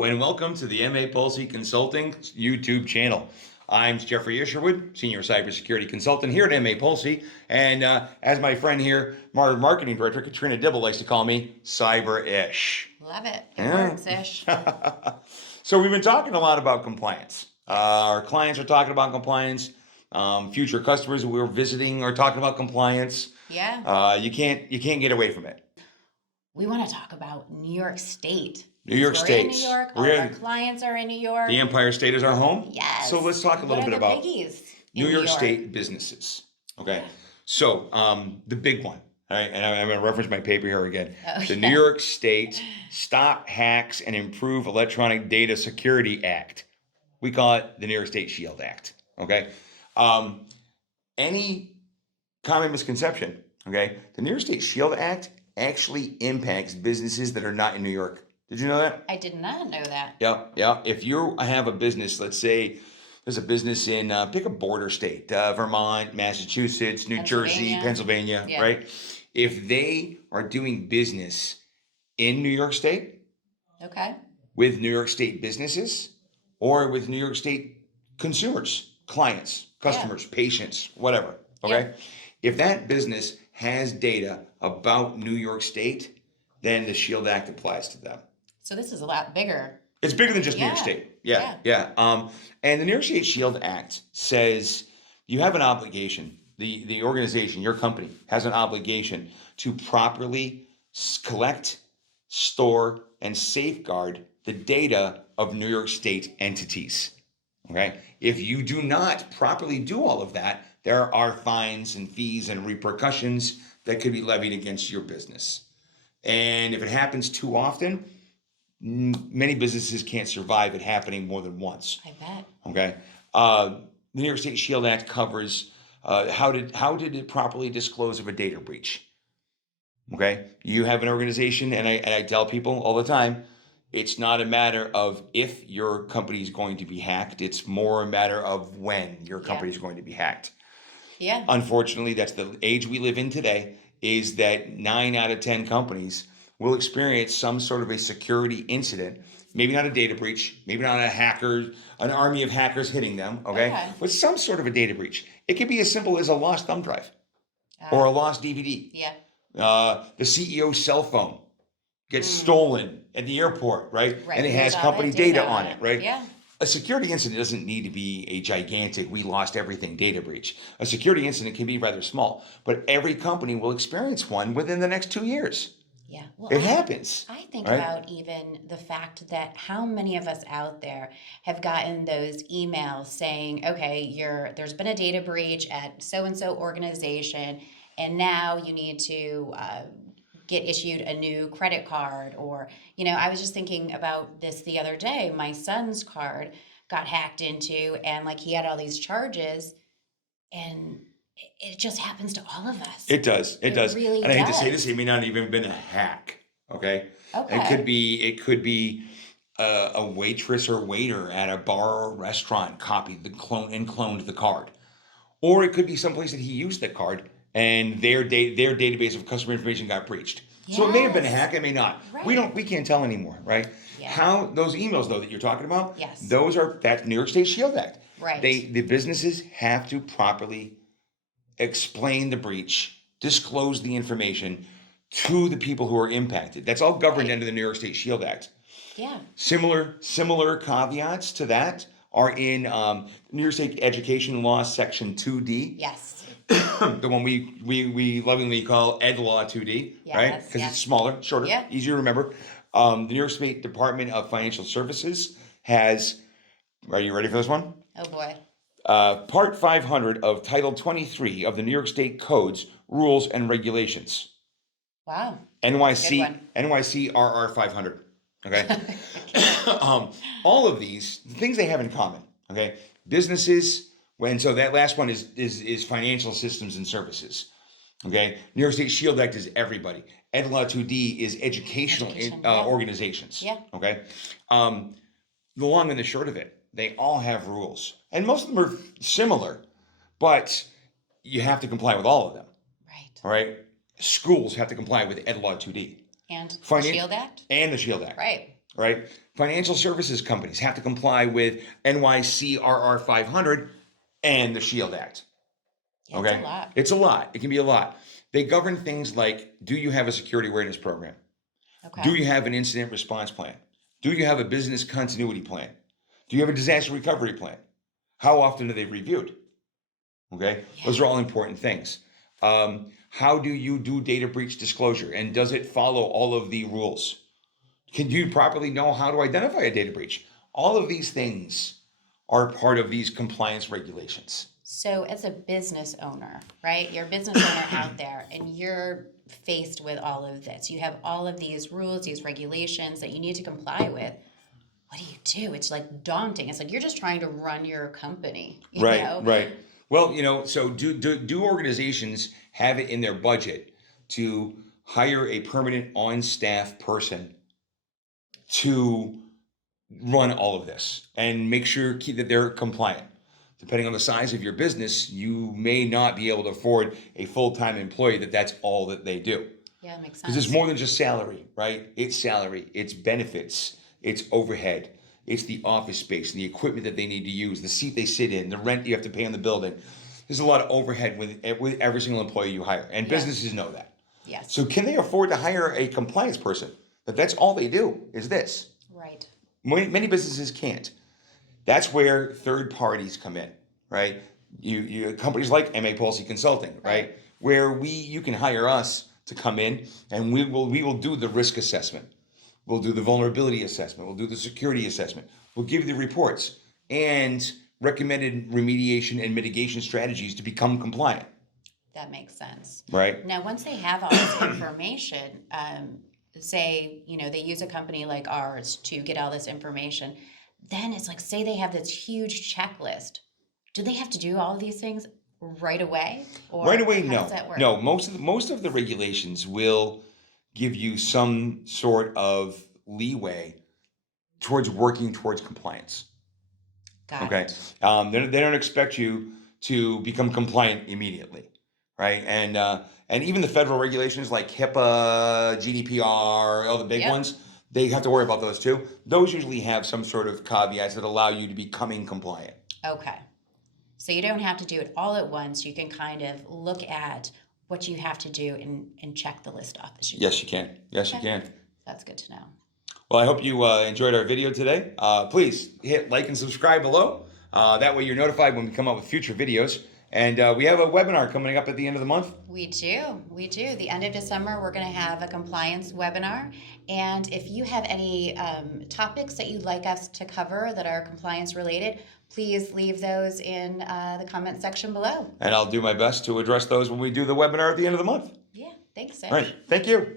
Hello and welcome to the MA Polce Consulting YouTube channel. I'm Jeffrey Isherwood, Senior Cybersecurity Consultant here at MA Polce, and as my friend here, Marketing Director Catrina Dibble likes to call me, Cyber-ish. Love it. It works, Ish. So we've been talking a lot about compliance. Our clients are talking about compliance. Future customers that we're visiting are talking about compliance. Yeah. You can't get away from it. We want to talk about New York State. New York State. We're in New York. All of our clients are in New York. The Empire State is our home. Yes. So let's talk a little bit about New York State businesses. Okay. Yeah. So the big one, all right, and I'm going to reference my paper here again. Oh, the New York State Stop Hacks and Improve Electronic Data Security Act. We call it the New York State SHIELD Act. Okay. Any common misconception, okay? The New York State SHIELD Act actually impacts businesses that are not in New York. Did you know that? I did not know that. Yeah. If you have a business, let's say there's a business in, pick a border state, Vermont, Massachusetts, New Jersey, Pennsylvania, Yeah. right? If they are doing business in New York State, Okay. with New York State businesses or with New York State consumers, clients, customers, patients, whatever, okay? If that business has data about New York State, then the SHIELD Act applies to them. So this is a lot bigger. It's bigger than just New York State. Yeah. And the New York State SHIELD Act says you have an obligation, the organization, your company, has an obligation to properly collect, store, and safeguard the data of New York State entities. Okay? If you do not properly do all of that, there are fines and fees and repercussions that could be levied against your business. And if it happens too often, many businesses can't survive it happening more than once. I bet. Okay. The New York State SHIELD Act covers how did it properly disclose of a data breach. Okay. You have an organization, and I tell people all the time, it's not a matter of if your company is going to be hacked. It's more a matter of when your company is going to be hacked. Yeah. Unfortunately, that's the age we live in today, is that 9 out of 10 companies will experience some sort of a security incident, maybe not a data breach, maybe not an army of hackers hitting them, okay? But some sort of a data breach. It could be as simple as a lost thumb drive or a lost DVD. Yeah. The CEO's cell phone gets stolen at the airport, right? And it has company data on it, right? Yeah. A security incident doesn't need to be a gigantic, we lost everything data breach. A security incident can be rather small, but every company will experience one within the next 2 years. Yeah. Well, it happens. I think about even the fact that how many of us out there have gotten those emails saying, okay, there's been a data breach at so-and-so organization, and now you need to get issued a new credit card. Or, I was just thinking about this the other day. My son's card got hacked into, and he had all these charges, and it just happens to all of us. It does. It does. Really and I hate does. to say this, it may not even been a hack. Okay. Okay. It could be a waitress or waiter at a bar or restaurant copied cloned the card, or it could be someplace that he used that card and their database of customer information got breached. Yes. So it may have been a hack. It may not. Right. We can't tell anymore, right? Yeah. How those emails though that you're talking about? Yes. That's New York State SHIELD Act. Right. The businesses have to properly explain the breach, disclose the information to the people who are impacted. That's all governed under the New York State SHIELD Act. Yeah. Similar caveats to that are in New York State Education Law Section 2D. Yes. The one we lovingly call Ed Law 2D, right? Because it's smaller, shorter, easier to remember. The New York State Department of Financial Services has, are you ready for this one? Oh boy. Part 500 of Title 23 of the New York State Codes, Rules, and Regulations. Wow. NYC RR 500. Okay. All of these things they have in common. Okay. Businesses. So that last one is financial systems and services. Okay. New York State SHIELD Act is everybody. Ed Law 2D is educational organizations. Yeah. Okay. The long and the short of it, they all have rules, and most of them are similar, but you have to comply with all of them. Right. All right. Schools have to comply with Ed Law 2D. And the SHIELD Act? And the SHIELD Act. Right. right? Financial services companies have to comply with NYC 500 and the SHIELD Act. Yeah, Okay? it's a lot. It's a lot. It can be a lot. They govern things like, do you have a security awareness program? Okay. Do you have an incident response plan? Do you have a business continuity plan? Do you have a disaster recovery plan? How often are they reviewed? Okay, those are all important things. How do you do data breach disclosure, and does it follow all of the rules? Can you properly know how to identify a data breach? All of these things are part of these compliance regulations. So as a business owner, right? You're a business owner out there and you're faced with all of this. You have all of these rules, these regulations that you need to comply with. What do? It's like daunting. It's like you're just trying to run your company, you know? Right. Well, so do organizations have it in their budget to hire a permanent on-staff person to run all of this and make sure that they're compliant? Depending on the size of your business, you may not be able to afford a full-time employee that's all that they do. Yeah, that makes sense. Because it's more than just salary, right? It's salary, it's benefits, it's overhead, it's the office space, the equipment that they need to use, the seat they sit in, the rent you have to pay on the building. There's a lot of overhead with every single employee you hire, and businesses know that. Yes. So can they afford to hire a compliance person? That's all they do is this. Right. Many businesses can't. That's where third parties come in, right? You companies like Polce Consulting, right? Where you can hire us to come in and we will do the risk assessment. We'll do the vulnerability assessment. We'll do the security assessment. We'll give you the reports and recommended remediation and mitigation strategies to become compliant. That makes sense. Right. Now, once they have all this information, say, they use a company like ours to get all this information, then it's like, say they have this huge checklist. Do they have to do all of these things right away? Or right away, how no. does that work? No, most of the regulations will give you some sort of leeway towards working towards compliance. Got Okay. it. They don't expect you to become compliant immediately, right? And even the federal regulations like HIPAA, GDPR, all the big ones, they have to worry about those too. Those usually have some sort of caveats that allow you to becoming compliant. Okay. So you don't have to do it all at once. You can kind of look at what you have to do and check the list off as you go. Yes, you can. Yes, you can. That's good to know. Well, I hope you enjoyed our video today. Please hit like and subscribe below. That way you're notified when we come up with future videos. And we have a webinar coming up at the end of the month. We do. The end of December, we're going to have a compliance webinar. And if you have any topics that you'd like us to cover that are compliance related, please leave those in the comment section below. And I'll do my best to address those when we do the webinar at the end of the month. Yeah, thanks, Sid. All right. Thank you.